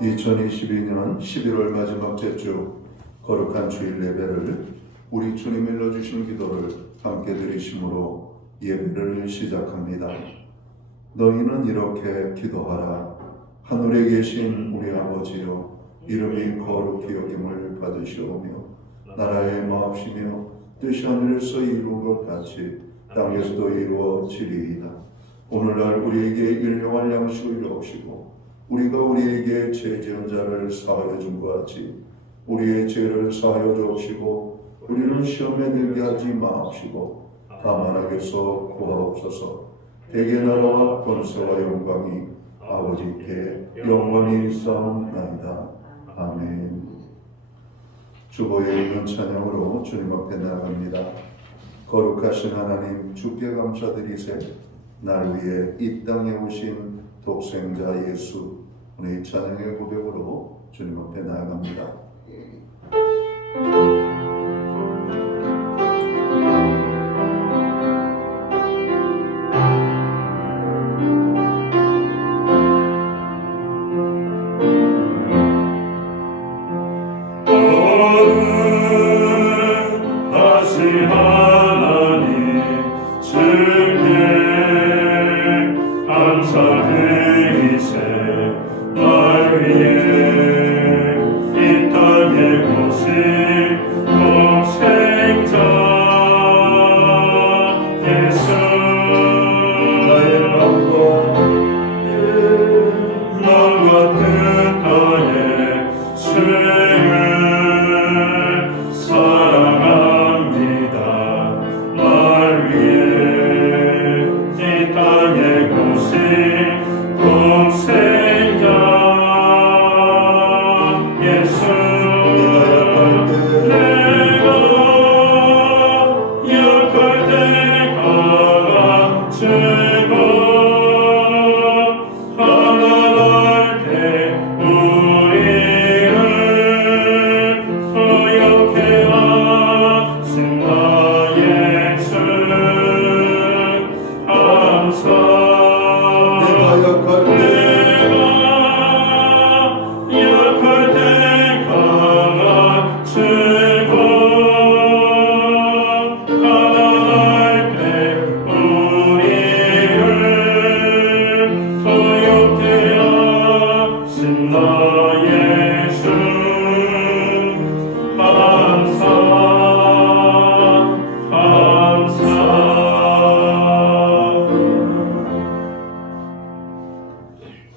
2022년 11월 마지막 제주 거룩한 주일 예배를 우리 주님이 일러주신 기도를 함께 드리심으로 예배를 시작합니다. 너희는 이렇게 기도하라. 하늘에 계신 우리 아버지여, 이름이 거룩히 여김을 받으시오며 나라의 마옵시며 뜻이 하늘에서 이루어 것 같이 땅에서도 이루어지리이다. 오늘날 우리에게 일용할 양식을 주옵시고 우리가 우리에게 죄 지은 자를 사하여 준 것 같이 우리의 죄를 사하여 주옵시고 우리는 시험에 들게 하지 마옵시고 다만 악에서 구하옵소서. 대개 나라와 권세와 영광이 아버지께 영원히 있사옵나이다. 아멘. 주보에 있는 찬양으로 주님 앞에 나아갑니다. 거룩하신 하나님, 주께 감사드리세. 날 위해 이 땅에 오신 독생자 예수, 오늘 이 찬양의 고백으로 주님 앞에 나아갑니다.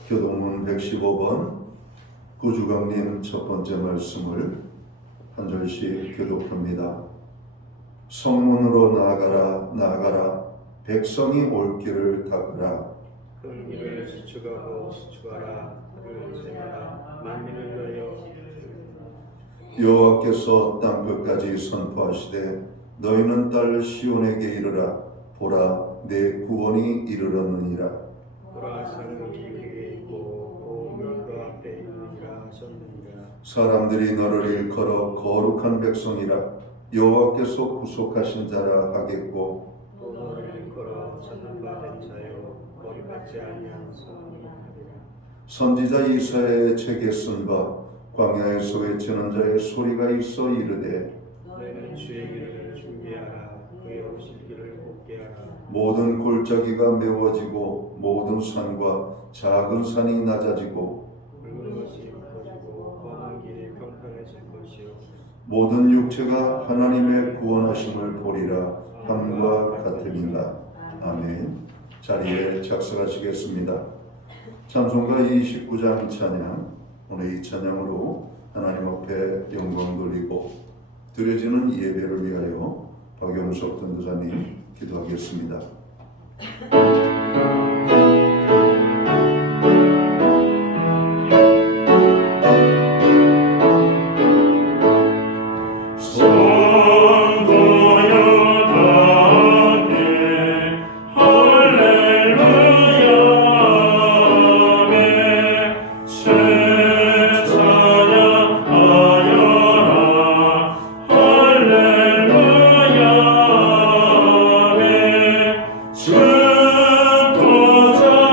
교동문 115번 구주강림 첫 번째 말씀을 한 절씩 교독합니다. 성문으로 나아가라 나아가라, 백성이 올 길을 닦으라. 그 길을 수축하고 수축하라. 그를 세우라. 만민을 위하여. 여호와께서 땅 끝까지 선포하시되 너희는 딸 시온에게 이르라. 보라, 내 구원이 이르렀느니라. 보라, 상급이 그에게 있고 보험이 그 앞에 있느니라 하셨느니라. 사람들이 너를 일컬어 거룩한 백성이라 여호와께서 구속하신 자라 하겠고, 또 너를 일컬어 천남받은 자요 머리받지 아니한 성이 하리라. 선지자 이사야의 책에 쓴 바 광야에서 외치는 자의 소리가 있어 이르되 너희는 주의 길을 준비하라. 그의 오실 길을 곱게 하라. 모든 골짜기가 메워지고 모든 산과 작은 산이 낮아지고 굵은 것이 흩어지고 험한 길이 평평해질 것이요 모든 육체가 하나님의 구원하심을 보리라 함과 같으니라. 아멘. 자리에 착석하시겠습니다. 찬송가 29장 찬양, 오늘 이 찬양으로 하나님 앞에 영광 돌리고 드려지는 예배를 위하여 박영석 전도사님 기도하겠습니다. 주보자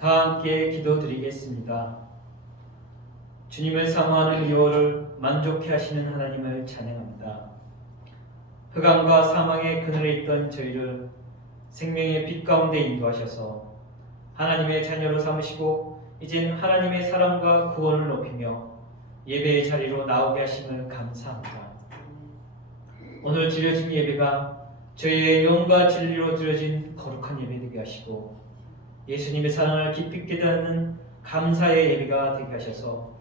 다 함께 기도드리겠습니다. 주님을 사모하는 유월을 만족해 하시는 하나님을 찬양합니다. 흑암과 사망의 그늘에 있던 저희를 생명의 빛 가운데 인도하셔서 하나님의 자녀로 삼으시고 이젠 하나님의 사랑과 구원을 높이며 예배의 자리로 나오게 하심을 감사합니다. 오늘 드려진 예배가 저희의 영과 진리로 드려진 거룩한 예배 되게 하시고 예수님의 사랑을 깊이 깨닫는 감사의 예배가 되게 하셔서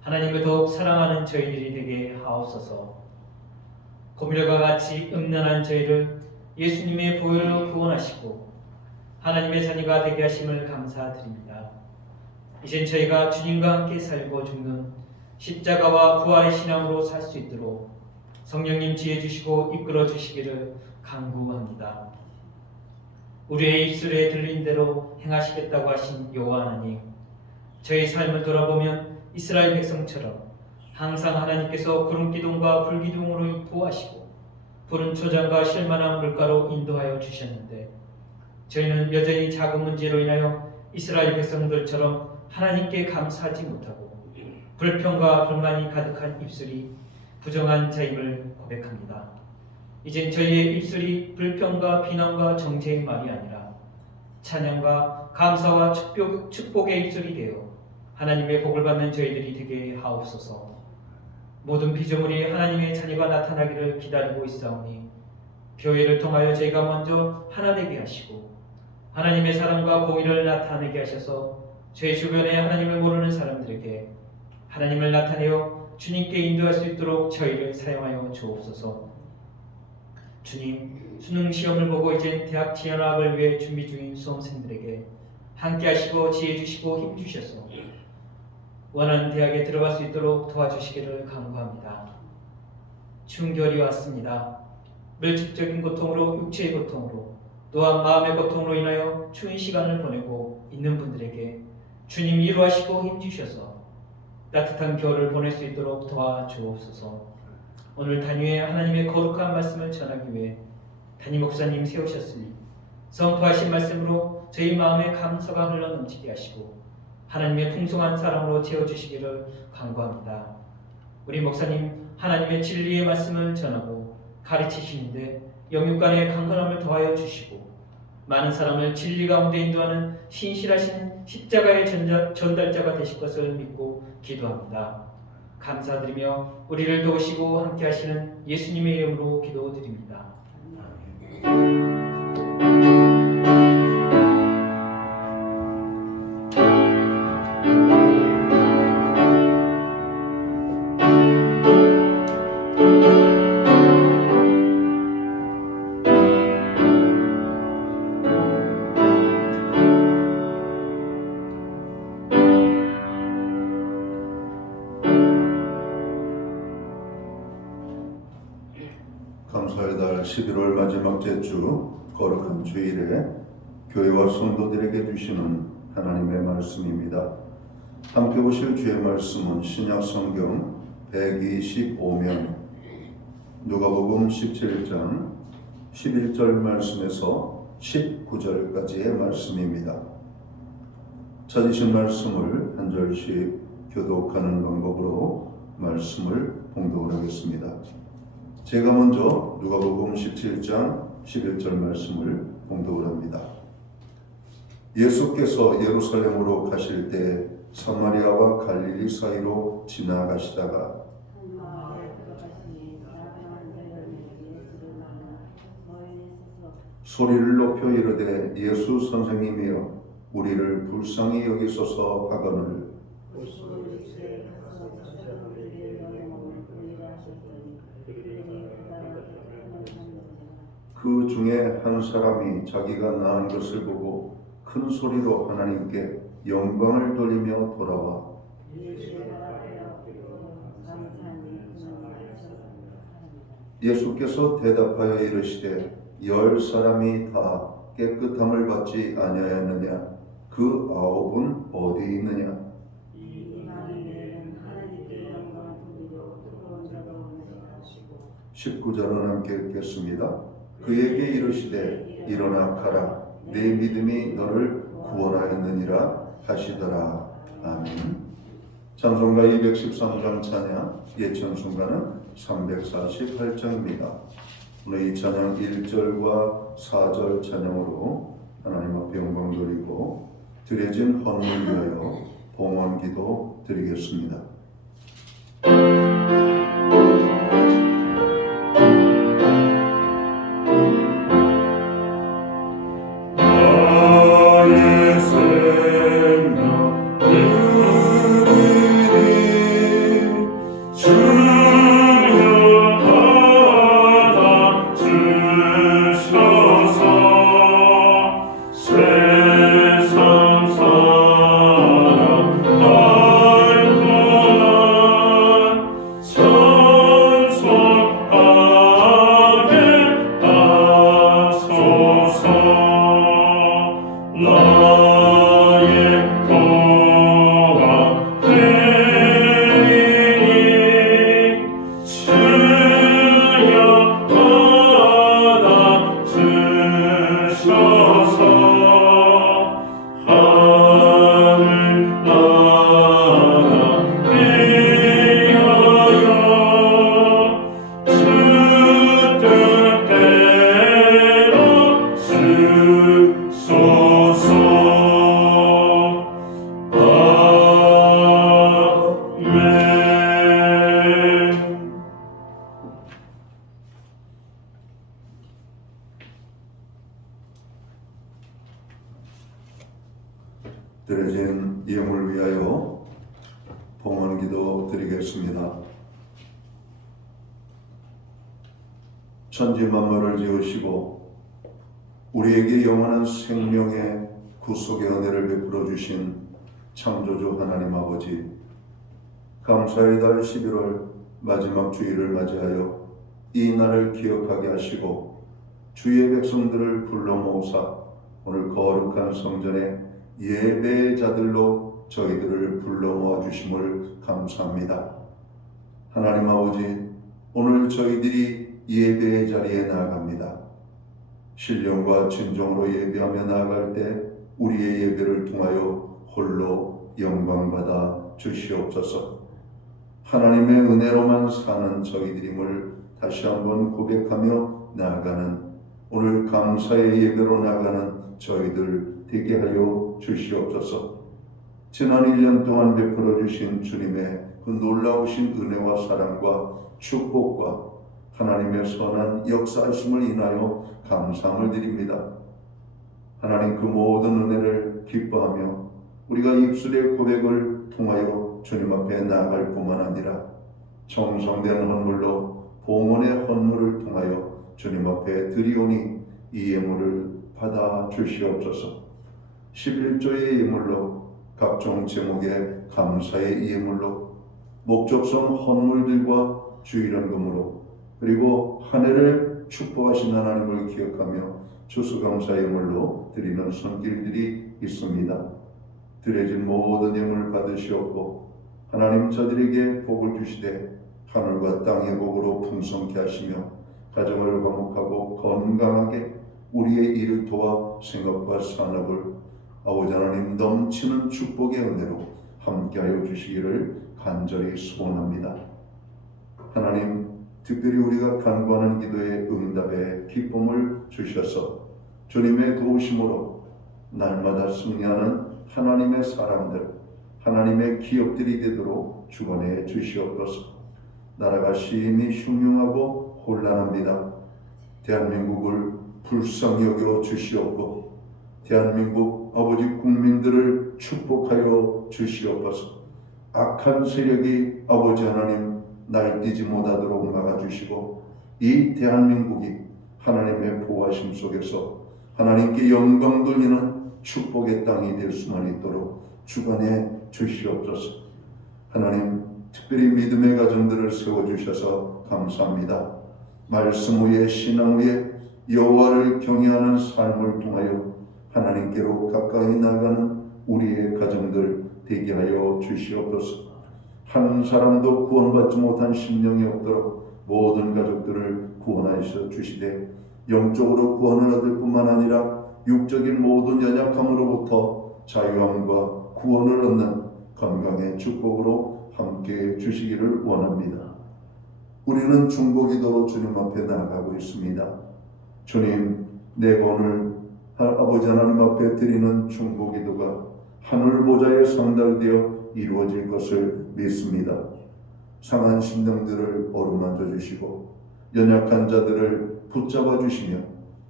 하나님을 더욱 사랑하는 저희들이 되게 하옵소서. 고밀과 같이 음란한 저희를 예수님의 보혈로 구원하시고 하나님의 자녀가 되게 하심을 감사드립니다. 이젠 저희가 주님과 함께 살고 죽는 십자가와 부활의 신앙으로 살 수 있도록 성령님 지혜 주시고 이끌어 주시기를 간구합니다. 우리의 입술에 들린 대로 행하시겠다고 하신 여호와 하나님, 저희 삶을 돌아보면 이스라엘 백성처럼 항상 하나님께서 구름 기둥과 불 기둥으로 보호하시고 푸른 초장과 실만한 물가로 인도하여 주셨는데 저희는 여전히 작은 문제로 인하여 이스라엘 백성들처럼 하나님께 감사하지 못하고 불평과 불만이 가득한 입술이 부정한 자임을 고백합니다. 이젠 저희의 입술이 불평과 비난과 정죄의 말이 아니라 찬양과 감사와 축복의 입술이 되어 하나님의 복을 받는 저희들이 되게 하옵소서. 모든 피조물이 하나님의 자녀가 나타나기를 기다리고 있사오니 교회를 통하여 저희가 먼저 하나 되게 하시고 하나님의 사랑과 공의를 나타내게 하셔서 저희 주변에 하나님을 모르는 사람들에게 하나님을 나타내어 주님께 인도할 수 있도록 저희를 사용하여 주옵소서. 주님, 수능 시험을 보고 이제 대학 진학을 위해 준비 중인 수험생들에게 함께 하시고 지혜 주시고 힘 주셔서 원하는 대학에 들어갈 수 있도록 도와주시기를 간구합니다. 충결이 왔습니다. 물질적인 고통으로 육체의 고통으로 또한 마음의 고통으로 인하여 추운 시간을 보내고 있는 분들에게 주님 위로하시고 힘주셔서 따뜻한 겨울을 보낼 수 있도록 도와주옵소서. 오늘 단위에 하나님의 거룩한 말씀을 전하기 위해 담임 목사님 세우셨으니 선포하신 말씀으로 저희 마음에 감사가 흘러넘치게 하시고 하나님의 풍성한 사랑으로 채워주시기를 간구합니다. 우리 목사님 하나님의 진리의 말씀을 전하고 가르치시는데 영육간의 강건함을 더하여 주시고 많은 사람을 진리 가운데 인도하는 신실하신 십자가의 전달자가 되실 것을 믿고 기도합니다. 감사드리며 우리를 도우시고 함께 하시는 예수님의 이름으로 기도드립니다. 감사의 달 11월 마지막 제주 거룩한 주일에 교회와 성도들에게 주시는 하나님의 말씀입니다. 함께 보실 주의 말씀은 신약 성경 125면 누가복음 17장 11절 말씀에서 19절까지의 말씀입니다. 찾으신 말씀을 한 절씩 교독하는 방법으로 말씀을 봉독을 하겠습니다. 제가 먼저 누가복음 17장 11절 말씀을 봉독을 합니다. 예수께서 예루살렘으로 가실 때 사마리아와 갈릴리 사이로 지나가시다가 소리를 높여 이르되 예수 선생님이여 우리를 불쌍히 여기소서 하거늘 그 중에 한 사람이 자기가 낳은 것을 보고 큰 소리로 하나님께 영광을 돌리며 돌아와 예수께서 대답하여 이르시되 10사람이 다 깨끗함을 받지 아니하였느냐 그 9은 어디 있느냐 19절은 함께 읽겠습니다. 그에게 이르시되 일어나 가라 내 믿음이 너를 구원하였느니라 하시더라. 아멘. 찬송가 213장 찬양, 예찬송가는 348장입니다. 오늘 이 찬양 1절과 4절 찬양으로 하나님 앞에 영광 돌리고 드려진 헌물 위하여 봉헌 기도 드리겠습니다. 드려진 이 영을 위하여 봉헌 기도 드리겠습니다. 천지 만물을 지으시고 우리에게 영원한 생명의 구속의 은혜를 베풀어 주신 창조주 하나님 아버지, 감사의 달 11월 마지막 주일을 맞이하여 이 날을 기억하게 하시고 주의 백성들을 불러 모으사 오늘 거룩한 성전에 예배의 자들로 저희들을 불러 모아 주심을 감사합니다. 하나님 아버지, 오늘 저희들이 예배의 자리에 나아갑니다. 신령과 진정으로 예배하며 나아갈 때 우리의 예배를 통하여 홀로 영광받아 주시옵소서. 하나님의 은혜로만 사는 저희들임을 다시 한번 고백하며 나아가는, 오늘 감사의 예배로 나아가는 저희들 되게 하여 주시옵소서. 지난 1년 동안 베풀어 주신 주님의 그 놀라우신 은혜와 사랑과 축복과 하나님의 선한 역사하심을 인하여 감사함을 드립니다. 하나님, 그 모든 은혜를 기뻐하며 우리가 입술의 고백을 통하여 주님 앞에 나아갈 뿐만 아니라 정성된 헌물로 봉헌의 헌물을 통하여 주님 앞에 드리오니 이 예물을 받아 주시옵소서. 11조의 예물로, 각종 제목의 감사의 예물로, 목적성 헌물들과 주일헌금으로, 그리고 한 해를 축복하신 하나님을 기억하며 추수감사 예물로 드리는 손길들이 있습니다. 드려진 모든 예물 받으시옵고 하나님 저들에게 복을 주시되 하늘과 땅의 복으로 풍성케 하시며 가정을 화목하고 건강하게 우리의 일을 도와 생업과 산업을 아버지 하나님 넘치는 축복의 은혜로 함께하여 주시기를 간절히 소원합니다. 하나님, 특별히 우리가 간구하는 기도의 응답에 기쁨을 주셔서 주님의 도우심으로 날마다 승리하는 하나님의 사람들, 하나님의 기업들이 되도록 주관해 주시옵소서. 나라가 심히 흉흉하고 혼란합니다. 대한민국을 불쌍히 여겨 주시옵고 대한민국 아버지 국민들을 축복하여 주시옵소서. 악한 세력이 아버지 하나님 날뛰지 못하도록 막아주시고 이 대한민국이 하나님의 보호하심 속에서 하나님께 영광 돌리는 축복의 땅이 될 수만 있도록 주관해 주시옵소서. 하나님, 특별히 믿음의 가정들을 세워주셔서 감사합니다. 말씀 위에 신앙 위에 여호와를 경외하는 삶을 통하여 하나님께로 가까이 나가는 우리의 가정들 되게 하여 주시옵소서. 한 사람도 구원받지 못한 심령이 없도록 모든 가족들을 구원하셔 주시되 영적으로 구원을 얻을 뿐만 아니라 육적인 모든 연약함으로부터 자유함과 구원을 얻는 건강의 축복으로 함께 주시기를 원합니다. 우리는 중보기도로 주님 앞에 나아가고 있습니다. 주님, 내가 오늘 아버지 하나님 앞에 드리는 중보기도가 하늘 보좌에 상달되어 이루어질 것을 믿습니다. 상한 심령들을 어루만져 주시고 연약한 자들을 붙잡아 주시며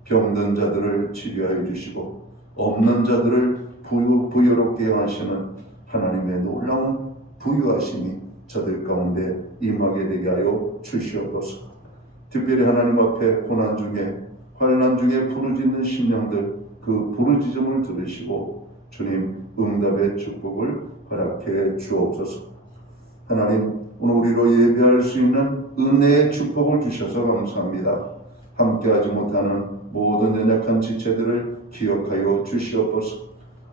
병든 자들을 치료하여 주시고 없는 자들을 부유롭게 하시는 하나님의 놀라운 부유하심이 저들 가운데 임하게 되게 하여 주시옵소서. 특별히 하나님 앞에 고난 중에 환난 중에 부르짖는 심령들 그 부르짖음을 들으시고 주님 응답의 축복을 허락해 주옵소서. 하나님, 오늘 우리로 예배할 수 있는 은혜의 축복을 주셔서 감사합니다. 함께하지 못하는 모든 연약한 지체들을 기억하여 주시옵소서.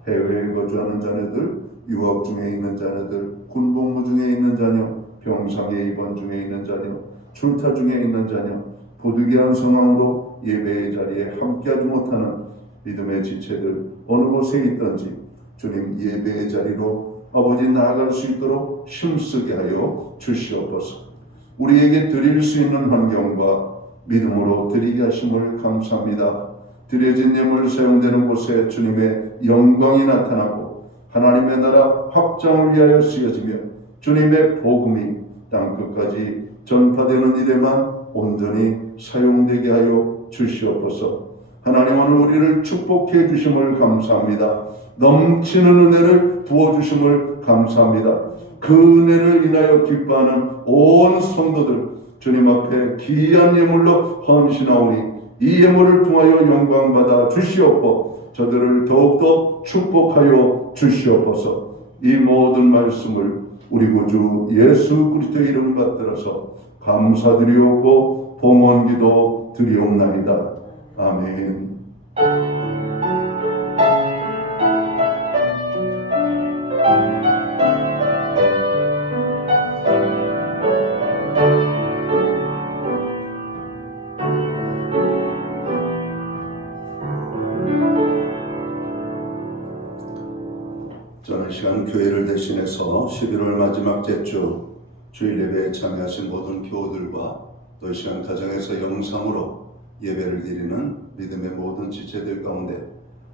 해외에 거주하는 자녀들, 유학 중에 있는 자녀들, 군복무 중에 있는 자녀, 병상에 입원 중에 있는 자녀, 출타 중에 있는 자녀, 부득이한 상황으로 예배의 자리에 함께하지 못하는 믿음의 지체들 어느 곳에 있든지 주님 예배의 자리로 아버지 나아갈 수 있도록 힘쓰게 하여 주시옵소서. 우리에게 드릴 수 있는 환경과 믿음으로 드리게 하심을 감사합니다. 드려진 예물 사용되는 곳에 주님의 영광이 나타나고 하나님의 나라 확장을 위하여 쓰여지며 주님의 복음이 땅끝까지 전파되는 일에만 온전히 사용되게 하여 주시옵소서. 하나님, 오늘 우리를 축복해 주심을 감사합니다. 넘치는 은혜를 부어주심을 감사합니다. 그 은혜를 인하여 기뻐하는 온 성도들 주님 앞에 귀한 예물로 헌신하오니 이 예물을 통하여 영광받아 주시옵고 저들을 더욱더 축복하여 주시옵소서. 이 모든 말씀을 우리 구주 예수 그리스도의 이름 받들어서 감사드리옵고 봉헌기도 드리옵나이다. 아멘. 저는 시간 교회를 대신해서 11월 마지막 제주 주일 예배에 참여하신 모든 교우들과 또 이 시간 가정에서 영상으로 예배를 드리는 믿음의 모든 지체들 가운데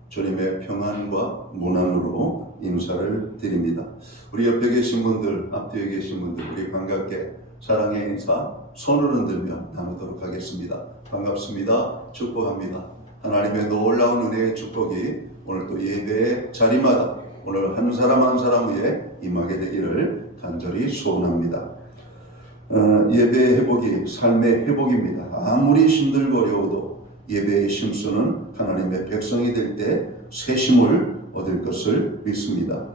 주님의 평안과 문안으로 인사를 드립니다. 우리 옆에 계신 분들, 앞뒤에 계신 분들, 우리 반갑게 사랑의 인사 손을 흔들며 나누도록 하겠습니다. 반갑습니다. 축복합니다. 하나님의 놀라운 은혜의 축복이 오늘 또 예배의 자리마다 오늘 한 사람 한 사람 위에 임하게 되기를 간절히 소원합니다. 예배의 회복이 삶의 회복입니다. 아무리 힘들고 어려워도 예배에 힘쓰는 하나님의 백성이 될 때 새 힘을 얻을 것을 믿습니다.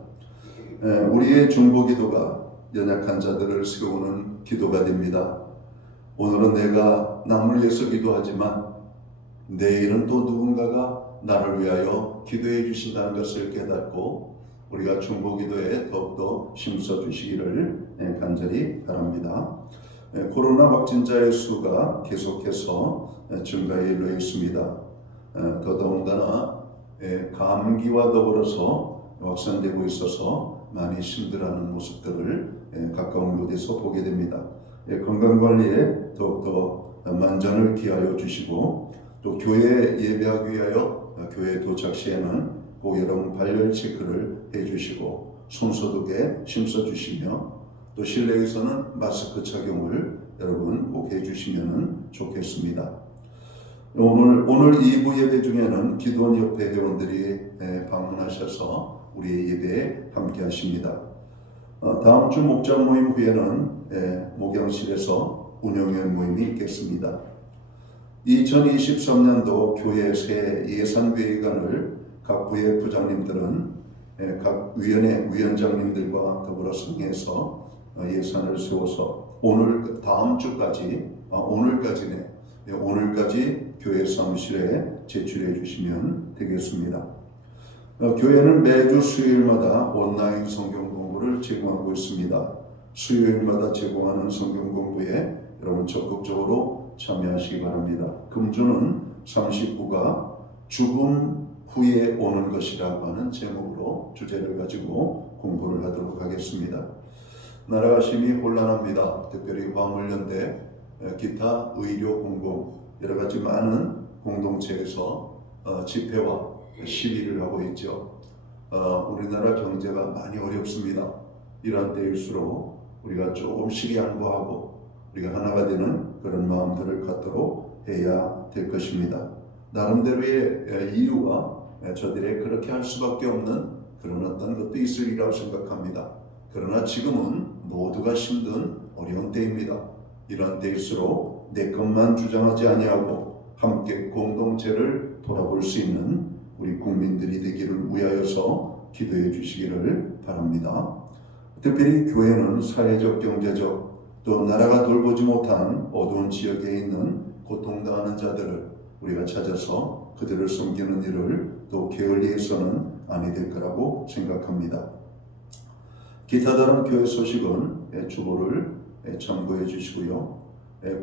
우리의 중보기도가 연약한 자들을 세우는 기도가 됩니다. 오늘은 내가 남을 위해서 기도하지만 내일은 또 누군가가 나를 위하여 기도해 주신다는 것을 깨닫고 우리가 중보기도에 더욱더 힘써 주시기를 간절히 바랍니다. 코로나 확진자의 수가 계속해서 증가에 이르러 있습니다. 더더군다나 감기와 더불어서 확산되고 있어서 많이 힘들어하는 모습들을 가까운 곳에서 보게 됩니다. 건강관리에 더욱더 만전을 기하여 주시고 또 교회에 예배하기 위하여 교회에 도착 시에는 꼭 여러분 발열 체크를 해주시고 손소독에 힘써 주시며 또 실내에서는 마스크 착용을 여러분 꼭 해주시면 좋겠습니다. 오늘 2부 예배 중에는 기도원협회 회원들이 방문하셔서 우리의 예배에 함께 하십니다. 다음 주 목장 모임 후에는 목양실에서 운영회 모임이 있겠습니다. 2023년도 교회 새 예산회의관을 각 부의 부장님들은 각 위원회 위원장님들과 더불어 상의해서 예산을 세워서 다음 주까지 오늘까지 교회 사무실에 제출해 주시면 되겠습니다. 교회는 매주 수요일마다 온라인 성경 공부를 제공하고 있습니다. 수요일마다 제공하는 성경 공부에 여러분 적극적으로 참여하시기 바랍니다. 금주는 39가 죽음 후에 오는 것이라고 하는 제목으로 주제를 가지고 공부를 하도록 하겠습니다. 나라가 심히 혼란합니다. 특별히 화물연대, 기타 의료 공공 여러 가지 많은 공동체에서 집회와 시위를 하고 있죠. 우리나라 경제가 많이 어렵습니다. 이런 때일수록 우리가 조금씩 양보하고 우리가 하나가 되는 그런 마음들을 갖도록 해야 될 것입니다. 나름대로의 이유와 저들의 그렇게 할 수밖에 없는 그런 어떤 것도 있으리라고 생각합니다. 그러나 지금은 모두가 힘든 어려운 때입니다. 이런 때일수록 내 것만 주장하지 아니하고 함께 공동체를 돌아볼 수 있는 우리 국민들이 되기를 위하여서 기도해 주시기를 바랍니다. 특별히 교회는 사회적, 경제적 또 나라가 돌보지 못한 어두운 지역에 있는 고통당하는 자들을 우리가 찾아서 그들을 섬기는 일을 또 게을리해서는 아니 될 거라고 생각합니다. 기타 다른 교회 소식은 주보를 참고해 주시고요.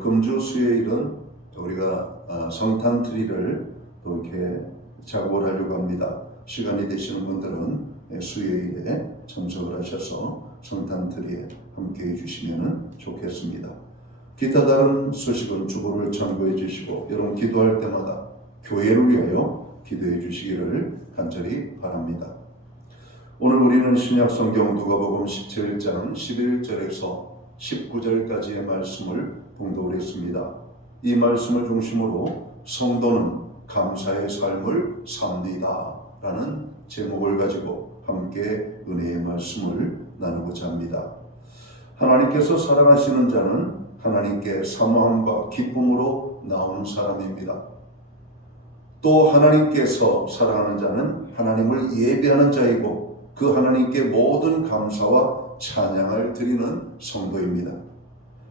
금주 수요일은 우리가 성탄 트리를 또 이렇게 작업을 하려고 합니다. 시간이 되시는 분들은 수요일에 참석을 하셔서 성탄 트리에 함께 해주시면 좋겠습니다. 기타 다른 소식은 주보를 참고해 주시고 여러분 기도할 때마다 교회를 위하여 기도해 주시기를 간절히 바랍니다. 오늘 우리는 신약성경 누가복음 17장 11절에서 19절까지의 말씀을 봉독을 했습니다. 이 말씀을 중심으로 성도는 감사의 삶을 삽니다 라는 제목을 가지고 함께 은혜의 말씀을 나누고자 합니다. 하나님께서 사랑하시는 자는 하나님께 사모함과 기쁨으로 나오는 사람입니다. 또 하나님께서 사랑하는 자는 하나님을 예배하는 자이고 그 하나님께 모든 감사와 찬양을 드리는 성도입니다.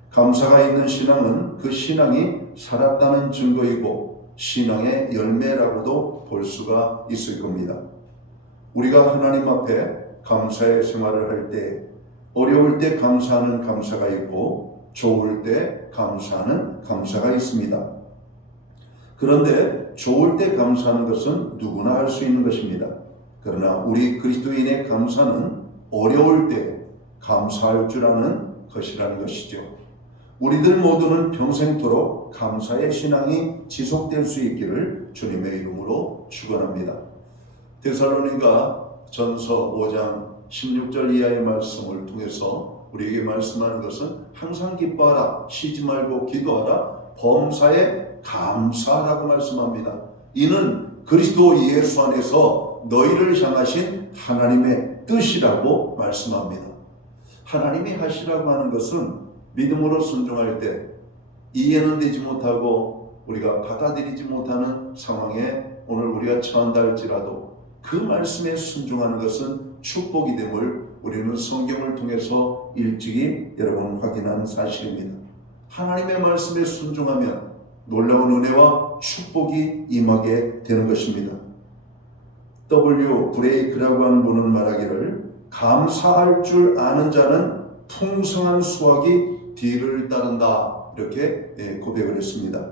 감사가 있는 신앙은 그 신앙이 살았다는 증거이고 신앙의 열매라고도 볼 수가 있을 겁니다. 우리가 하나님 앞에 감사의 생활을 할 때 어려울 때 감사하는 감사가 있고 좋을 때 감사하는 감사가 있습니다. 그런데 좋을 때 감사하는 것은 누구나 할 수 있는 것입니다. 그러나 우리 그리스도인의 감사는 어려울 때 감사할 줄 아는 것이라는 것이죠. 우리들 모두는 평생토록 감사의 신앙이 지속될 수 있기를 주님의 이름으로 축원합니다. 데살로니가 전서 5장 16절 이하의 말씀을 통해서 우리에게 말씀하는 것은 항상 기뻐하라, 쉬지 말고 기도하라, 범사에 감사하라고 말씀합니다. 이는 그리스도 예수 안에서 너희를 향하신 하나님의 뜻이라고 말씀합니다. 하나님이 하시라고 하는 것은 믿음으로 순종할 때 이해는 되지 못하고 우리가 받아들이지 못하는 상황에 오늘 우리가 처한다 할지라도 그 말씀에 순종하는 것은 축복이 됨을 우리는 성경을 통해서 일찍이 여러분 확인한 사실입니다. 하나님의 말씀에 순종하면 놀라운 은혜와 축복이 임하게 되는 것입니다. W. 브레이크라고 하는 분은 말하기를 감사할 줄 아는 자는 풍성한 수확이 뒤를 따른다 이렇게 고백을 했습니다.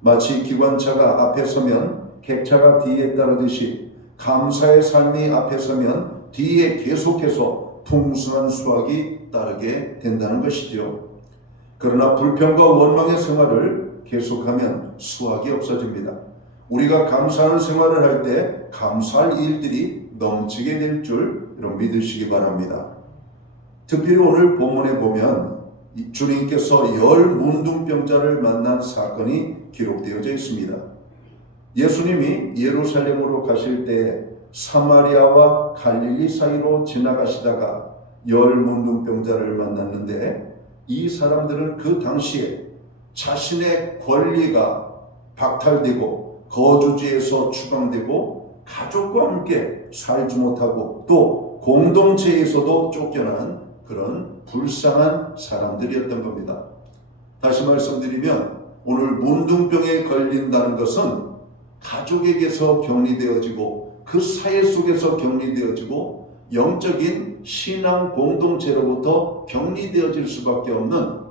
마치 기관차가 앞에 서면 객차가 뒤에 따르듯이 감사의 삶이 앞에 서면 뒤에 계속해서 풍성한 수확이 따르게 된다는 것이죠. 그러나 불평과 원망의 생활을 계속하면 수확이 없어집니다. 우리가 감사하는 생활을 할 때 감사할 일들이 넘치게 될 줄 여러분 믿으시기 바랍니다. 특별히 오늘 본문에 보면 주님께서 10 문둥병자를 만난 사건이 기록되어져 있습니다. 예수님이 예루살렘으로 가실 때 사마리아와 갈릴리 사이로 지나가시다가 10 문둥병자를 만났는데 이 사람들은 그 당시에 자신의 권리가 박탈되고 거주지에서 추방되고 가족과 함께 살지 못하고 또 공동체에서도 쫓겨난 그런 불쌍한 사람들이었던 겁니다. 다시 말씀드리면 오늘 문둥병에 걸린다는 것은 가족에게서 격리되어지고 그 사회 속에서 격리되어지고 영적인 신앙 공동체로부터 격리되어질 수밖에 없는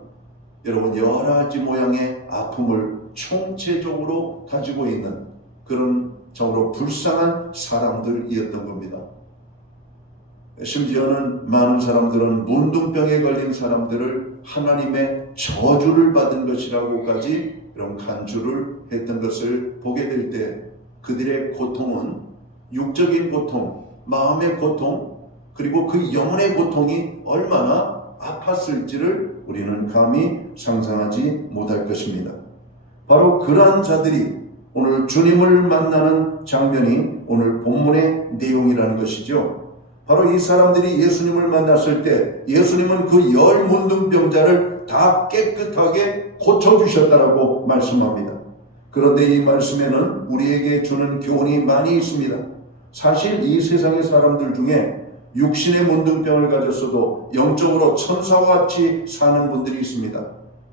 여러분 여러 가지 모양의 아픔을 총체적으로 가지고 있는 그런 참으로 불쌍한 사람들이었던 겁니다. 심지어는 많은 사람들은 문둥병에 걸린 사람들을 하나님의 저주를 받은 것이라고까지 이런 간주를 했던 것을 보게 될 때 그들의 고통은 육적인 고통, 마음의 고통, 그리고 그 영혼의 고통이 얼마나 아팠을지를 우리는 감히 상상하지 못할 것입니다. 바로 그러한 자들이 오늘 주님을 만나는 장면이 오늘 본문의 내용이라는 것이죠. 바로 이 사람들이 예수님을 만났을 때 예수님은 그 열 문둥병자를 다 깨끗하게 고쳐주셨다라고 말씀합니다. 그런데 이 말씀에는 우리에게 주는 교훈이 많이 있습니다. 사실 이 세상의 사람들 중에 육신의 문둥병을 가졌어도 영적으로 천사와 같이 사는 분들이 있습니다.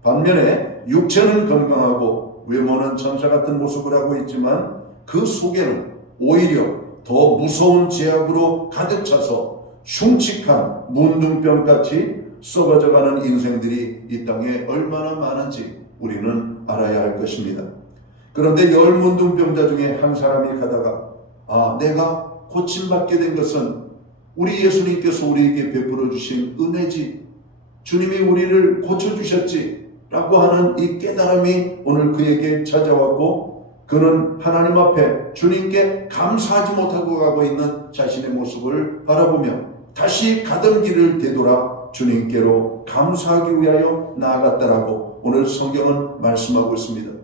반면에 육체는 건강하고 외모는 천사 같은 모습을 하고 있지만 그 속에는 오히려 더 무서운 죄악으로 가득 차서 흉측한 문둥병같이 썩어져가는 인생들이 이 땅에 얼마나 많은지 우리는 알아야 할 것입니다. 그런데 열 문둥병자 중에 한 사람이 가다가 내가 고침받게 된 것은 우리 예수님께서 우리에게 베풀어 주신 은혜지, 주님이 우리를 고쳐주셨지 라고 하는 이 깨달음이 오늘 그에게 찾아왔고 그는 하나님 앞에 주님께 감사하지 못하고 가고 있는 자신의 모습을 바라보며 다시 가던 길을 되돌아 주님께로 감사하기 위하여 나아갔다라고 오늘 성경은 말씀하고 있습니다.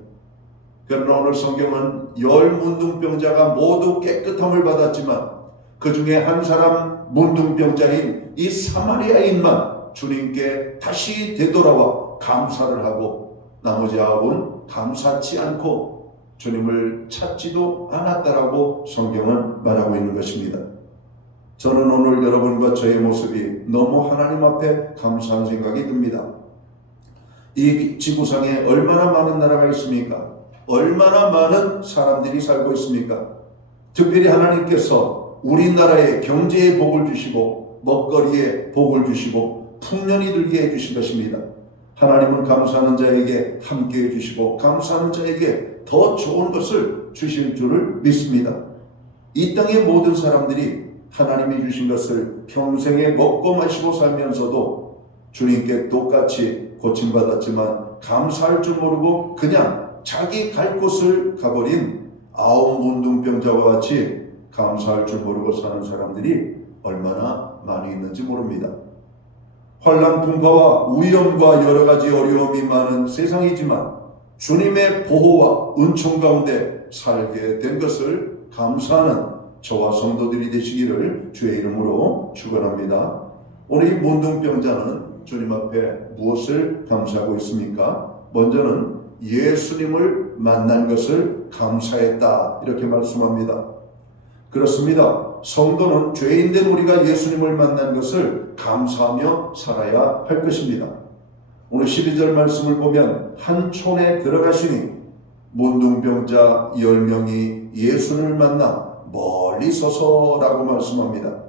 그러나 오늘 성경은 열 문둥병자가 모두 깨끗함을 받았지만 그 중에 한 사람 문둥병자인 이 사마리아인만 주님께 다시 되돌아와 감사를 하고 나머지 아홉은 감사치 않고 주님을 찾지도 않았다라고 성경은 말하고 있는 것입니다. 저는 오늘 여러분과 저의 모습이 너무 하나님 앞에 감사한 생각이 듭니다. 이 지구상에 얼마나 많은 나라가 있습니까? 얼마나 많은 사람들이 살고 있습니까? 특별히 하나님께서 우리나라에 경제에 복을 주시고 먹거리에 복을 주시고 풍년이 들게 해주신 것입니다. 하나님은 감사하는 자에게 함께 해주시고 감사하는 자에게 더 좋은 것을 주실 줄을 믿습니다. 이 땅의 모든 사람들이 하나님이 주신 것을 평생에 먹고 마시고 살면서도 주님께 똑같이 고침받았지만 감사할 줄 모르고 그냥 자기 갈 곳을 가버린 아홉 문둥병자와 같이 감사할 줄 모르고 사는 사람들이 얼마나 많이 있는지 모릅니다. 환난 풍파와 위험과 여러 가지 어려움이 많은 세상이지만 주님의 보호와 은총 가운데 살게 된 것을 감사하는 저와 성도들이 되시기를 주의 이름으로 축원합니다. 오늘 이 문둥병자는 주님 앞에 무엇을 감사하고 있습니까? 먼저는 예수님을 만난 것을 감사했다 이렇게 말씀합니다. 그렇습니다. 성도는 죄인된 우리가 예수님을 만난 것을 감사하며 살아야 할 것입니다. 오늘 12절 말씀을 보면 한 촌에 들어가시니 문둥병자 10명이 예수를 만나 멀리 서서라고 말씀합니다.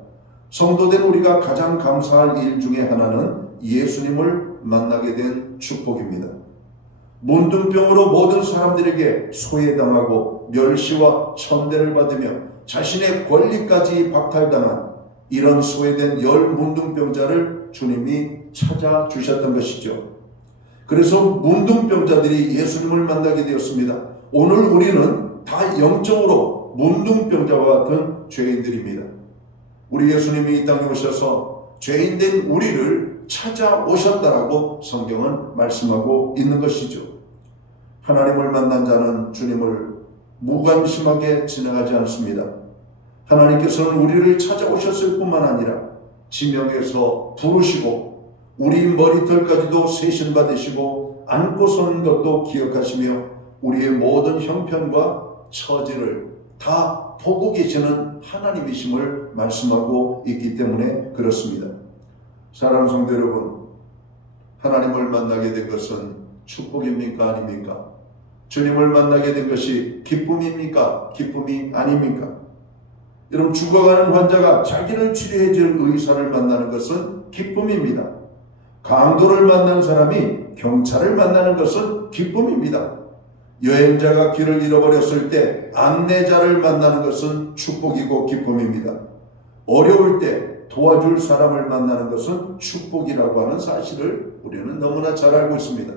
성도된 우리가 가장 감사할 일 중에 하나는 예수님을 만나게 된 축복입니다. 문둥병으로 모든 사람들에게 소외당하고 멸시와 천대를 받으며 자신의 권리까지 박탈당한 이런 소외된 열 문둥병자를 주님이 찾아주셨던 것이죠. 그래서 문둥병자들이 예수님을 만나게 되었습니다. 오늘 우리는 다 영적으로 문둥병자와 같은 죄인들입니다. 우리 예수님이 이 땅에 오셔서 죄인된 우리를 찾아오셨다라고 성경은 말씀하고 있는 것이죠. 하나님을 만난 자는 주님을 무관심하게 지나가지 않습니다. 하나님께서는 우리를 찾아오셨을 뿐만 아니라 지명해서 부르시고 우리 머리털까지도 세신받으시고 안고 서는 것도 기억하시며 우리의 모든 형편과 처지를 다 보고 계시는 하나님이심을 말씀하고 있기 때문에 그렇습니다. 사랑하는 성도 여러분, 하나님을 만나게 된 것은 축복입니까? 아닙니까? 주님을 만나게 된 것이 기쁨입니까? 기쁨이 아닙니까? 여러분, 죽어가는 환자가 자기를 치료해 줄 의사를 만나는 것은 기쁨입니다. 강도를 만난 사람이 경찰을 만나는 것은 기쁨입니다. 여행자가 길을 잃어버렸을 때 안내자를 만나는 것은 축복이고 기쁨입니다. 어려울 때 도와줄 사람을 만나는 것은 축복이라고 하는 사실을 우리는 너무나 잘 알고 있습니다.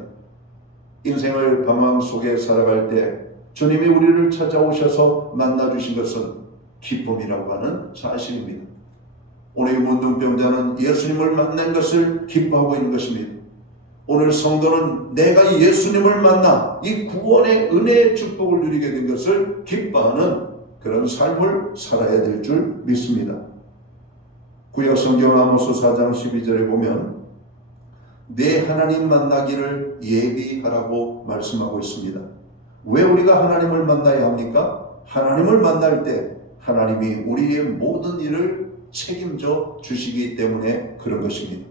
인생을 방황 속에 살아갈 때 주님이 우리를 찾아오셔서 만나주신 것은 기쁨이라고 하는 사실입니다. 오늘 문둥병자는 예수님을 만난 것을 기뻐하고 있는 것입니다. 오늘 성도는 내가 예수님을 만나 이 구원의 은혜의 축복을 누리게 된 것을 기뻐하는 그런 삶을 살아야 될 줄 믿습니다. 구약 성경 아모스 4장 12절에 보면 내 하나님 만나기를 예비하라고 말씀하고 있습니다. 왜 우리가 하나님을 만나야 합니까? 하나님을 만날 때 하나님이 우리의 모든 일을 책임져 주시기 때문에 그런 것입니다.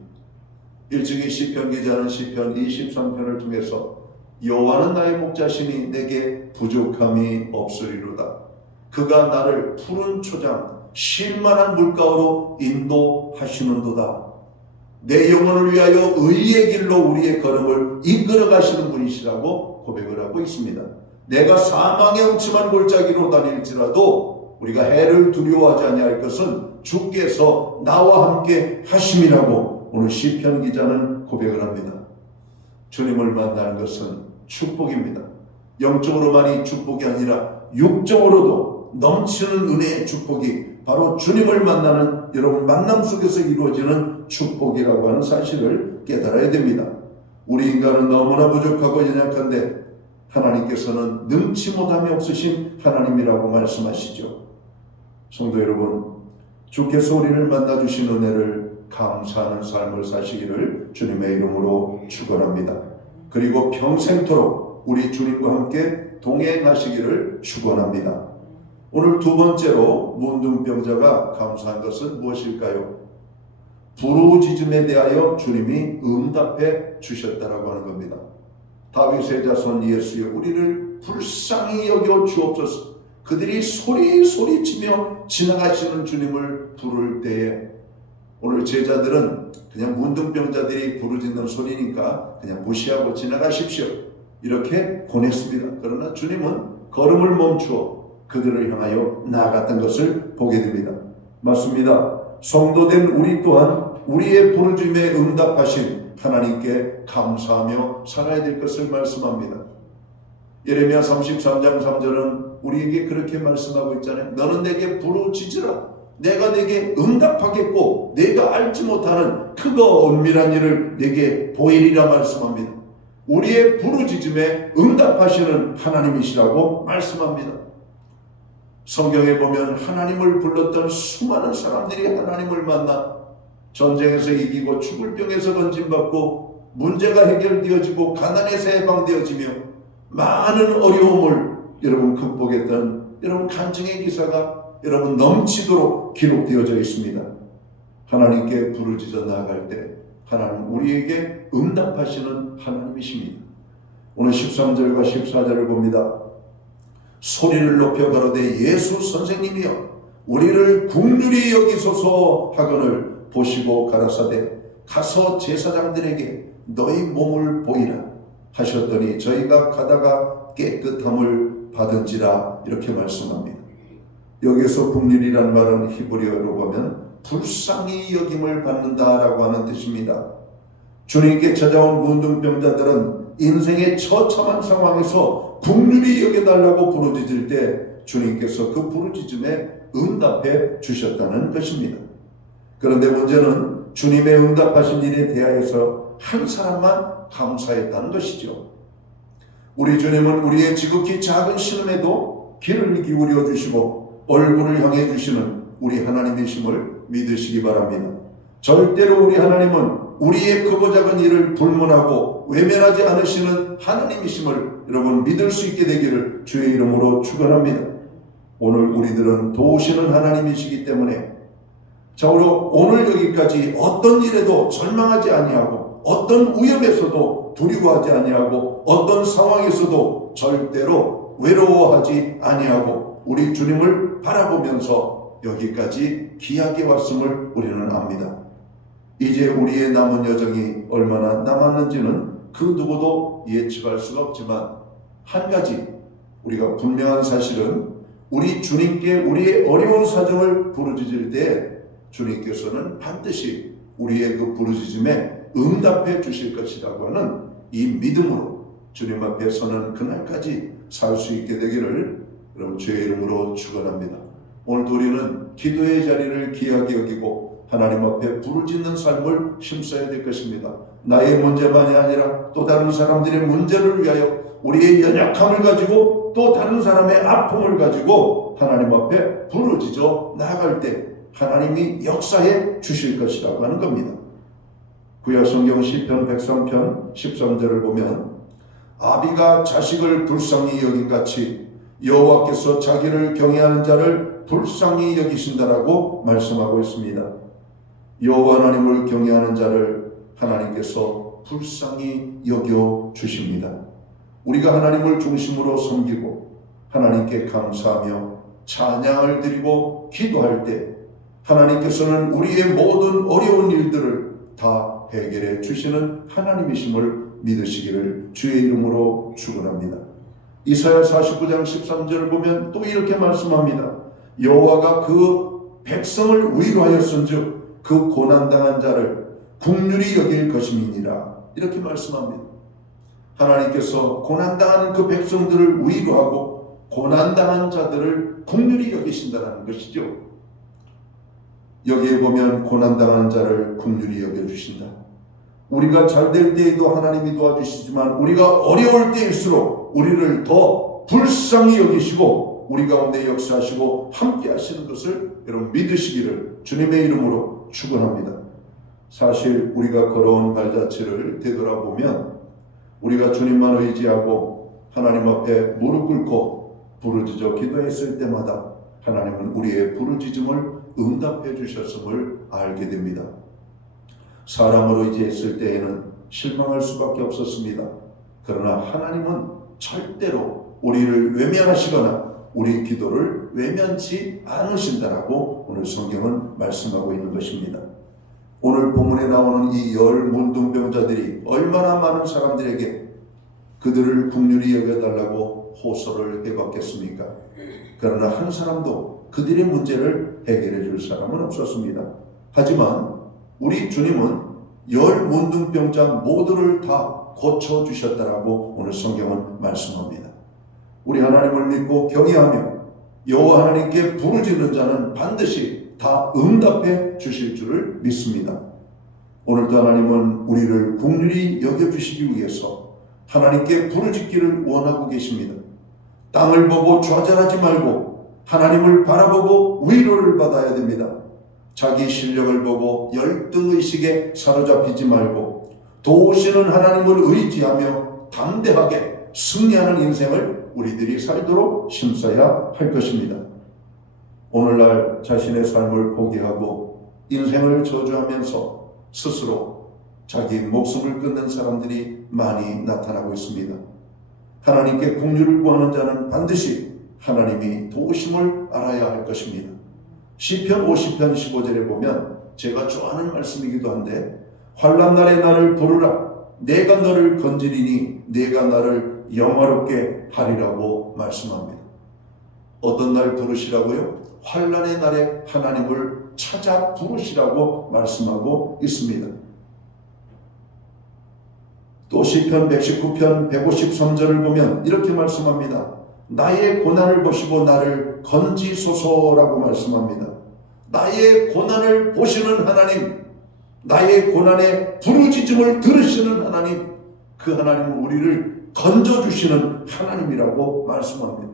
일찍이 시편 기자는 시편 23편을 통해서 여호와는 나의 목자시니 내게 부족함이 없으리로다. 그가 나를 푸른 초장 쉴만한 물가로 인도하시는도다. 내 영혼을 위하여 의의 길로 우리의 걸음을 이끌어 가시는 분이시라고 고백을 하고 있습니다. 내가 사망의 음침한 골짜기로 다닐지라도 우리가 해를 두려워하지 아니할 것은 주께서 나와 함께 하심이라고 오늘 시편 기자는 고백을 합니다. 주님을 만나는 것은 축복입니다. 영적으로만이 축복이 아니라 육적으로도 넘치는 은혜의 축복이 바로 주님을 만나는 여러분 만남 속에서 이루어지는 축복이라고 하는 사실을 깨달아야 됩니다. 우리 인간은 너무나 부족하고 연약한데 하나님께서는 능치 못함이 없으신 하나님이라고 말씀하시죠. 성도 여러분, 주께서 우리를 만나주신 은혜를 감사하는 삶을 사시기를 주님의 이름으로 축원합니다. 그리고 평생토록 우리 주님과 함께 동행하시기를 축원합니다. 오늘 두 번째로 문둥병자가 감사한 것은 무엇일까요? 부르짖음에 대하여 주님이 응답해 주셨다라고 하는 겁니다. 다윗의 자손 예수여 우리를 불쌍히 여겨 주옵소서. 그들이 소리치며 지나가시는 주님을 부를 때에 오늘 제자들은 그냥 문둥병자들이 부르짖는 소리니까 그냥 무시하고 지나가십시오 이렇게 권했습니다. 그러나 주님은 걸음을 멈추어 그들을 향하여 나아갔던 것을 보게 됩니다. 맞습니다. 성도된 우리 또한 우리의 부르짖음에 응답하신 하나님께 감사하며 살아야 될 것을 말씀합니다. 예레미야 33장 3절은 우리에게 그렇게 말씀하고 있잖아요. 너는 내게 부르짖으라. 내가 내게 응답하겠고 내가 알지 못하는 크고 은밀한 일을 내게 보이리라 말씀합니다. 우리의 부르짖음에 응답하시는 하나님이시라고 말씀합니다. 성경에 보면 하나님을 불렀던 수많은 사람들이 하나님을 만나 전쟁에서 이기고 죽을 병에서 건짐받고 문제가 해결되어지고 가난에서 해방되어지며 많은 어려움을 여러분 극복했던 여러분 간증의 기사가 여러분 넘치도록 기록되어져 있습니다. 하나님께 부르짖어 나아갈 때 하나님 우리에게 응답하시는 하나님이십니다. 오늘 13절과 14절을 봅니다. 소리를 높여 가로되 예수 선생님이여 우리를 긍휼히 여기소서 하거늘 보시고 가라사대 가서 제사장들에게 너희 몸을 보이라 하셨더니 저희가 가다가 깨끗함을 받은지라 이렇게 말씀합니다. 여기서 긍휼이란 말은 히브리어로 보면 불쌍히 여김을 받는다라고 하는 뜻입니다. 주님께 찾아온 문둥병자들은 인생의 처참한 상황에서 긍휼히 여겨달라고 부르짖을 때 주님께서 그 부르짖음에 응답해 주셨다는 것입니다. 그런데 문제는 주님의 응답하신 일에 대하여서 한 사람만 감사했다는 것이죠. 우리 주님은 우리의 지극히 작은 신음에도 귀를 기울여 주시고 얼굴을 향해 주시는 우리 하나님이심을 믿으시기 바랍니다. 절대로 우리 하나님은 우리의 크고 작은 일을 불문하고 외면하지 않으시는 하나님이심을 여러분 믿을 수 있게 되기를 주의 이름으로 축원합니다. 오늘 우리들은 도우시는 하나님이시기 때문에 자 오늘 여기까지 어떤 일에도 절망하지 아니하고 어떤 위험에서도 두려워하지 아니하고 어떤 상황에서도 절대로 외로워하지 아니하고 우리 주님을 바라보면서 여기까지 귀하게 왔음을 우리는 압니다. 이제 우리의 남은 여정이 얼마나 남았는지는 그 누구도 예측할 수가 없지만 한 가지 우리가 분명한 사실은 우리 주님께 우리의 어려운 사정을 부르짖을 때 주님께서는 반드시 우리의 그 부르짖음에 응답해 주실 것이라고 하는 이 믿음으로 주님 앞에 서는 그날까지 살 수 있게 되기를 여러분 주의 이름으로 축원합니다. 오늘도 우리는 기도의 자리를 귀하게 여기고 하나님 앞에 부르짖는 삶을 힘써야 될 것입니다. 나의 문제만이 아니라 또 다른 사람들의 문제를 위하여 우리의 연약함을 가지고 또 다른 사람의 아픔을 가지고 하나님 앞에 부르짖어 나아갈 때 하나님이 역사해 주실 것이라고 하는 겁니다. 구약성경 시편 103편 13절을 보면 아비가 자식을 불쌍히 여긴같이 여호와께서 자기를 경외하는 자를 불쌍히 여기신다라고 말씀하고 있습니다. 여호와 하나님을 경외하는 자를 하나님께서 불쌍히 여겨 주십니다. 우리가 하나님을 중심으로 섬기고 하나님께 감사하며 찬양을 드리고 기도할 때 하나님께서는 우리의 모든 어려운 일들을 다 해결해 주시는 하나님이심을 믿으시기를 주의 이름으로 축원합니다. 이사야 49장 13절을 보면 또 이렇게 말씀합니다. 여호와가 그 백성을 위로하였은즉 그 고난당한 자를 긍휼히 여길 것임이니라. 이렇게 말씀합니다. 하나님께서 고난당한 그 백성들을 위로하고 고난당한 자들을 긍휼히 여기신다는 것이죠. 여기에 보면 고난당하는 자를 긍휼히 여겨주신다. 우리가 잘 될 때에도 하나님이 도와주시지만 우리가 어려울 때일수록 우리를 더 불쌍히 여기시고 우리 가운데 역사하시고 함께 하시는 것을 여러분 믿으시기를 주님의 이름으로 축원합니다. 사실 우리가 걸어온 발자취를 되돌아보면 우리가 주님만 의지하고 하나님 앞에 무릎 꿇고 부르짖어 기도했을 때마다 하나님은 우리의 부르짖음을 응답해 주셨음을 알게 됩니다. 사람을 의지했을 때에는 실망할 수밖에 없었습니다. 그러나 하나님은 절대로 우리를 외면하시거나 우리 기도를 외면치 않으신다라고 오늘 성경은 말씀하고 있는 것입니다. 오늘 본문에 나오는 이 10 문둥병자들이 얼마나 많은 사람들에게 그들을 긍휼히 여겨달라고 호소를 해봤겠습니까? 그러나 한 사람도 그들의 문제를 해결해 줄 사람은 없었습니다. 하지만 우리 주님은 10 문둥병자 모두를 다 고쳐주셨다라고 오늘 성경은 말씀합니다. 우리 하나님을 믿고 경외하며 여호와 하나님께 부르짖는 자는 반드시 다 응답해 주실 줄을 믿습니다. 오늘도 하나님은 우리를 긍휼히 여겨주시기 위해서 하나님께 부르짖기를 원하고 계십니다. 땅을 보고 좌절하지 말고 하나님을 바라보고 위로를 받아야 됩니다. 자기 실력을 보고 열등의식에 사로잡히지 말고 도우시는 하나님을 의지하며 담대하게 승리하는 인생을 우리들이 살도록 심어야 할 것입니다. 오늘날 자신의 삶을 포기하고 인생을 저주하면서 스스로 자기 목숨을 끊는 사람들이 많이 나타나고 있습니다. 하나님께 긍휼을 구하는 자는 반드시 하나님이 도우심을 알아야 할 것입니다. 시편 50편 15절에 보면 제가 좋아하는 말씀이기도 한데 환난 날에 나를 부르라 내가 너를 건지리니 내가 나를 영화롭게 하리라고 말씀합니다. 어떤 날 부르시라고요? 환난의 날에 하나님을 찾아 부르시라고 말씀하고 있습니다. 또 시편 119편 153절을 보면 이렇게 말씀합니다. 나의 고난을 보시고 나를 건지소서라고 말씀합니다. 나의 고난을 보시는 하나님, 나의 고난의 부르짖음을 들으시는 하나님, 그 하나님은 우리를 건져주시는 하나님이라고 말씀합니다.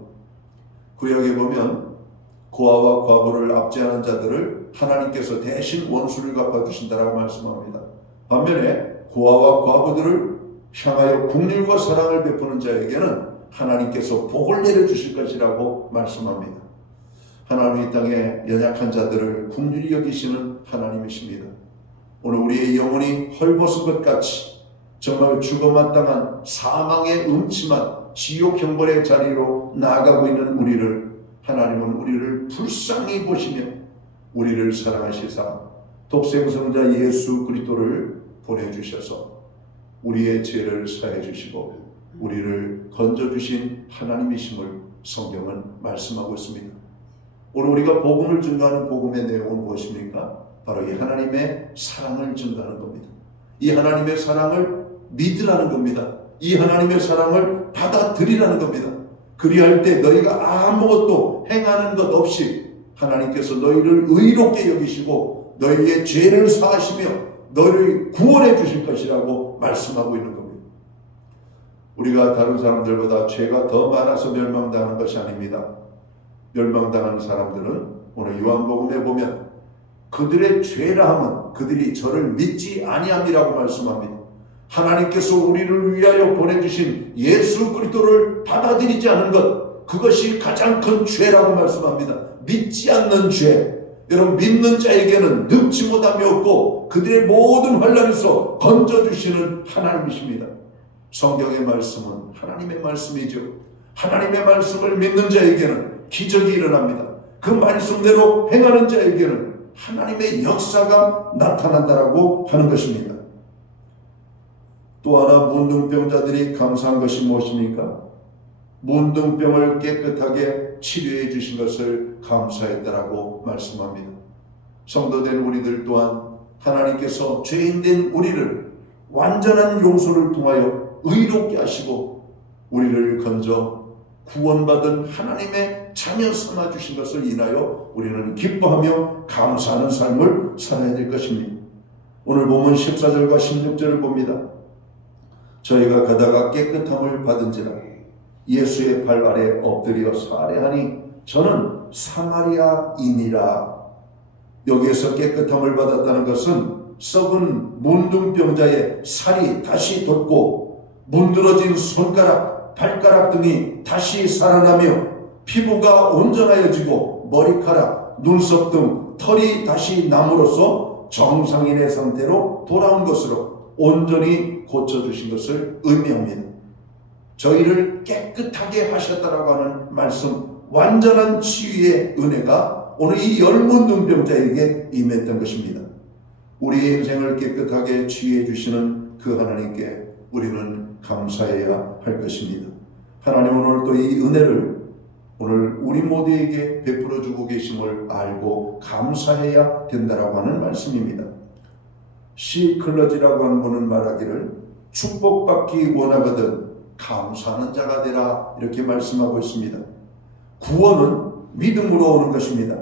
구약에 보면 고아와 과부를 압제하는 자들을 하나님께서 대신 원수를 갚아주신다라고 말씀합니다. 반면에 고아와 과부들을 향하여 긍휼과 사랑을 베푸는 자에게는 하나님께서 복을 내려주실 것이라고 말씀합니다. 하나님 이 땅에 연약한 자들을 긍휼히 여기시는 하나님이십니다. 오늘 우리의 영혼이 헐벗은 것 같이 정말 죽어마땅한 사망의 음침한 지옥 형벌의 자리로 나아가고 있는 우리를 하나님은 우리를 불쌍히 보시며 우리를 사랑하시사 독생성자 예수 그리스도를 보내주셔서 우리의 죄를 사해 주시고 우리를 건져주신 하나님이심을 성경은 말씀하고 있습니다. 오늘 우리가 복음을 증거하는 복음의 내용은 무엇입니까? 바로 이 하나님의 사랑을 증거하는 겁니다. 이 하나님의 사랑을 믿으라는 겁니다. 이 하나님의 사랑을 받아들이라는 겁니다. 그리할 때 너희가 아무것도 행하는 것 없이 하나님께서 너희를 의롭게 여기시고 너희의 죄를 사하시며 너희를 구원해 주실 것이라고 말씀하고 있는 겁니다. 우리가 다른 사람들보다 죄가 더 많아서 멸망당하는 것이 아닙니다. 멸망당하는 사람들은 오늘 요한복음에 보면 그들의 죄라 함은 그들이 저를 믿지 아니함이라고 말씀합니다. 하나님께서 우리를 위하여 보내주신 예수 그리스도를 받아들이지 않은 것, 그것이 가장 큰 죄라고 말씀합니다. 믿지 않는 죄. 여러분, 믿는 자에게는 늙지 못함이 없고 그들의 모든 환난에서 건져주시는 하나님이십니다. 성경의 말씀은 하나님의 말씀이죠. 하나님의 말씀을 믿는 자에게는 기적이 일어납니다. 그 말씀대로 행하는 자에게는 하나님의 역사가 나타난다라고 하는 것입니다. 또 하나 문둥병자들이 감사한 것이 무엇입니까? 문둥병을 깨끗하게 치료해 주신 것을 감사했다라고 말씀합니다. 성도된 우리들 또한 하나님께서 죄인된 우리를 완전한 용서를 통하여 의롭게 하시고 우리를 건져 구원받은 하나님의 자녀 삼아 주신 것을 인하여 우리는 기뻐하며 감사하는 삶을 살아야 될 것입니다. 오늘 본문 14절과 16절을 봅니다. 저희가 가다가 깨끗함을 받은지라 예수의 발 아래 엎드려 살해하니 저는 사마리아인이라. 여기에서 깨끗함을 받았다는 것은 썩은 문둥병자의 살이 다시 돋고 문드러진 손가락, 발가락 등이 다시 살아나며 피부가 온전하여지고 머리카락, 눈썹 등 털이 다시 남으로써 정상인의 상태로 돌아온 것으로 온전히 고쳐주신 것을 의미합니다. 저희를 깨끗하게 하셨다라고 하는 말씀, 완전한 치유의 은혜가 오늘 이 열문둥병자에게 임했던 것입니다. 우리의 인생을 깨끗하게 치유해 주시는 그 하나님께 우리는 감사해야 할 것입니다. 하나님은 오늘 또 이 은혜를 오늘 우리 모두에게 베풀어 주고 계심을 알고 감사해야 된다라고 하는 말씀입니다. C. 클러지라고 하는 분은 말하기를 축복받기 원하거든 감사하는 자가 되라 이렇게 말씀하고 있습니다. 구원은 믿음으로 오는 것입니다.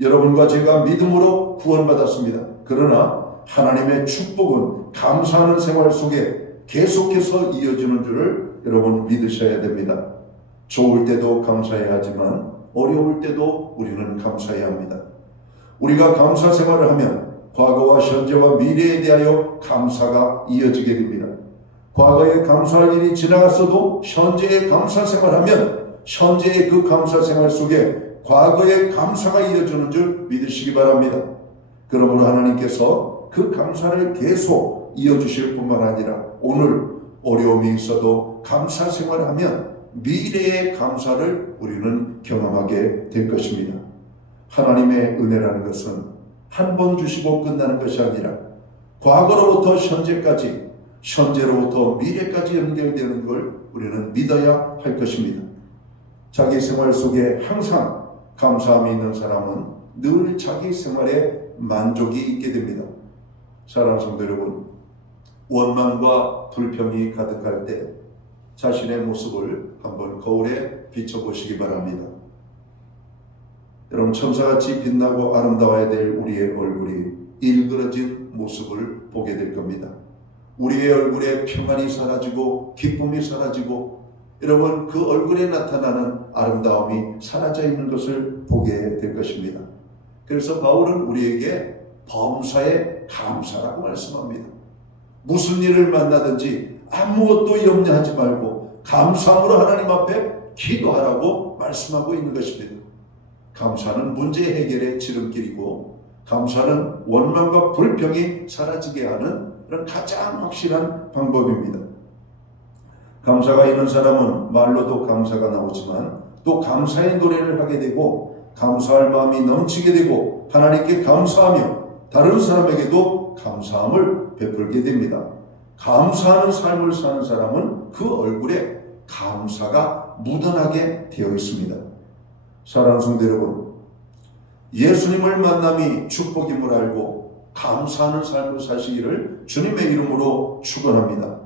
여러분과 제가 믿음으로 구원받았습니다. 그러나 하나님의 축복은 감사하는 생활 속에 계속해서 이어지는 줄을 여러분 믿으셔야 됩니다. 좋을 때도 감사해야 하지만 어려울 때도 우리는 감사해야 합니다. 우리가 감사 생활을 하면 과거와 현재와 미래에 대하여 감사가 이어지게 됩니다. 과거에 감사할 일이 지나갔어도 현재의 감사 생활하면 현재의 그 감사 생활 속에 과거의 감사가 이어지는 줄 믿으시기 바랍니다. 그러므로 하나님께서 그 감사를 계속 이어주실 뿐만 아니라 오늘 어려움이 있어도 감사 생활을 하면 미래의 감사를 우리는 경험하게 될 것입니다. 하나님의 은혜라는 것은 한 번 주시고 끝나는 것이 아니라 과거로부터 현재까지, 현재로부터 미래까지 연결되는 걸 우리는 믿어야 할 것입니다. 자기 생활 속에 항상 감사함이 있는 사람은 늘 자기 생활에 만족이 있게 됩니다. 사랑하는 성도 여러분, 원망과 불평이 가득할 때 자신의 모습을 한번 거울에 비춰보시기 바랍니다. 여러분, 천사같이 빛나고 아름다워야 될 우리의 얼굴이 일그러진 모습을 보게 될 겁니다. 우리의 얼굴에 평안이 사라지고 기쁨이 사라지고 여러분 그 얼굴에 나타나는 아름다움이 사라져 있는 것을 보게 될 것입니다. 그래서 바울은 우리에게 범사에 감사라고 말씀합니다. 무슨 일을 만나든지 아무것도 염려하지 말고 감사함으로 하나님 앞에 기도하라고 말씀하고 있는 것입니다. 감사는 문제 해결의 지름길이고 감사는 원망과 불평이 사라지게 하는 그런 가장 확실한 방법입니다. 감사가 있는 사람은 말로도 감사가 나오지만 또 감사의 노래를 하게 되고 감사할 마음이 넘치게 되고 하나님께 감사하며 다른 사람에게도 감사함을 베풀게 됩니다. 감사하는 삶을 사는 사람은 그 얼굴에 감사가 묻어나게 되어 있습니다. 사랑하는 성도 여러분, 예수님을 만남이 축복임을 알고 감사하는 삶을 사시기를 주님의 이름으로 축원합니다.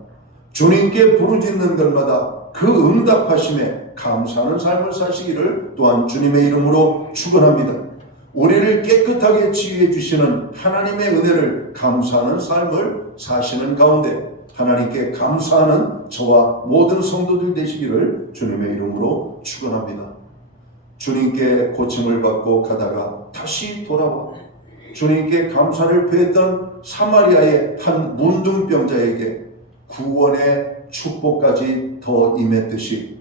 주님께 부르짖는 것마다 그 응답하심에 감사하는 삶을 사시기를 또한 주님의 이름으로 축원합니다. 우리를 깨끗하게 치유해 주시는 하나님의 은혜를 감사하는 삶을 사시는 가운데 하나님께 감사하는 저와 모든 성도들 되시기를 주님의 이름으로 축원합니다. 주님께 고침을 받고 가다가 다시 돌아와 주님께 감사를 표했던 사마리아의 한 문둥병자에게 구원의 축복까지 더 임했듯이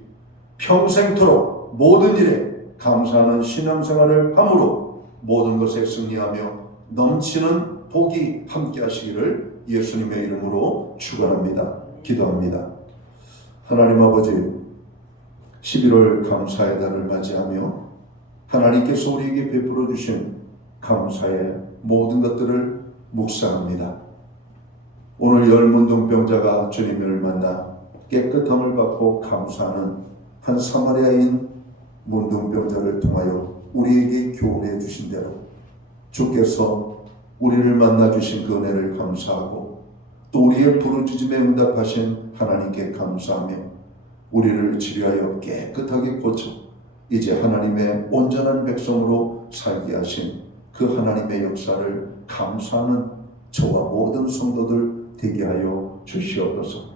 평생토록 모든 일에 감사하는 신앙생활을 함으로 모든 것에 승리하며 넘치는 복이 함께 하시기를 예수님의 이름으로 축원합니다. 기도합니다. 하나님 아버지, 11월 감사의 달을 맞이하며 하나님께서 우리에게 베풀어 주신 감사의 모든 것들을 묵상합니다. 오늘 열문둥병자가 주님을 만나 깨끗함을 받고 감사하는 한 사마리아인 문둥병자를 통하여 우리에게 교훈해 주신 대로 주께서 우리를 만나 주신 그 은혜를 감사하고 또 우리의 부르짖음에 응답하신 하나님께 감사하며 우리를 치료하여 깨끗하게 고쳐 이제 하나님의 온전한 백성으로 살게 하신 그 하나님의 역사를 감사하는 저와 모든 성도들 되게 하여 주시옵소서.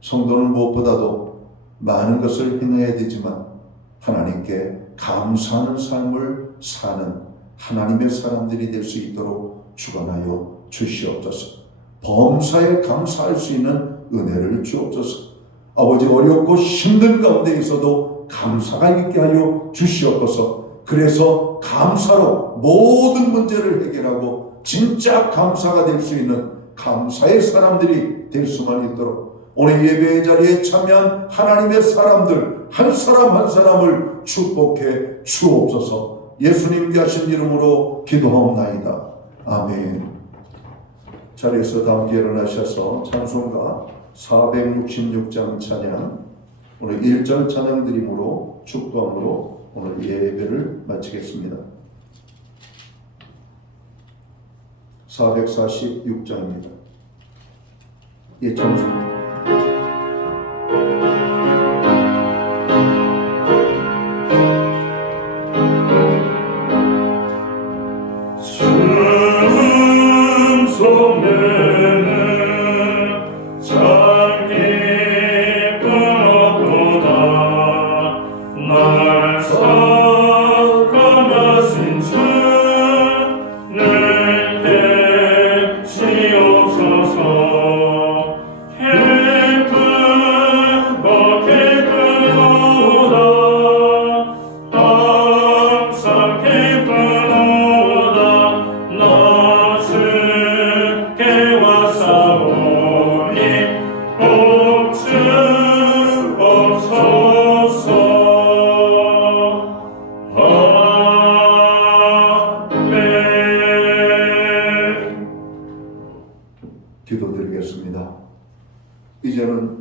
성도는 무엇보다도 많은 것을 행해야 되지만 하나님께 감사하는 삶을 사는 하나님의 사람들이 될 수 있도록 축원하여 주시옵소서. 범사에 감사할 수 있는 은혜를 주옵소서. 아버지, 어렵고 힘든 가운데 있어도 감사가 있게 하여 주시옵소서. 그래서 감사로 모든 문제를 해결하고 진짜 감사가 될 수 있는 감사의 사람들이 될 수만 있도록 오늘 예배의 자리에 참여한 하나님의 사람들 한 사람 한 사람을 축복해 주옵소서. 예수님 귀하신 이름으로 기도하옵나이다. 아멘. 자리에서 다 함께 일어나셔서 찬송가 466장 찬양, 오늘 1절 찬양 드림으로 축도함으로 오늘 예배를 마치겠습니다. 446장입니다. 예, 찬송. 기도드리겠습니다. 이제는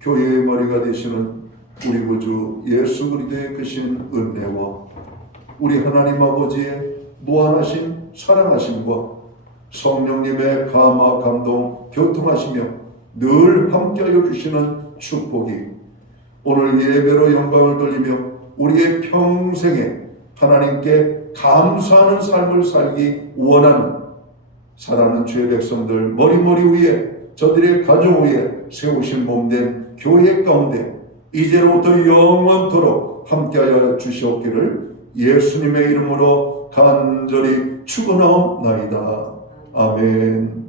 교회의 머리가 되시는 우리 구주 예수 그리스도의 크신 은혜와 우리 하나님 아버지의 무한하신 사랑하심과 성령님의 감화 감동 교통하시며 늘 함께하여 주시는 축복이 오늘 예배로 영광을 돌리며 우리의 평생에 하나님께 감사하는 삶을 살기 원하는 사랑하는 주의 백성들 머리머리 위에 저들의 가정 위에 세우신 몸된 교회 가운데 이제로부터 영원토록 함께하여 주시옵기를 예수님의 이름으로 간절히 축원하옵나이다. 아멘.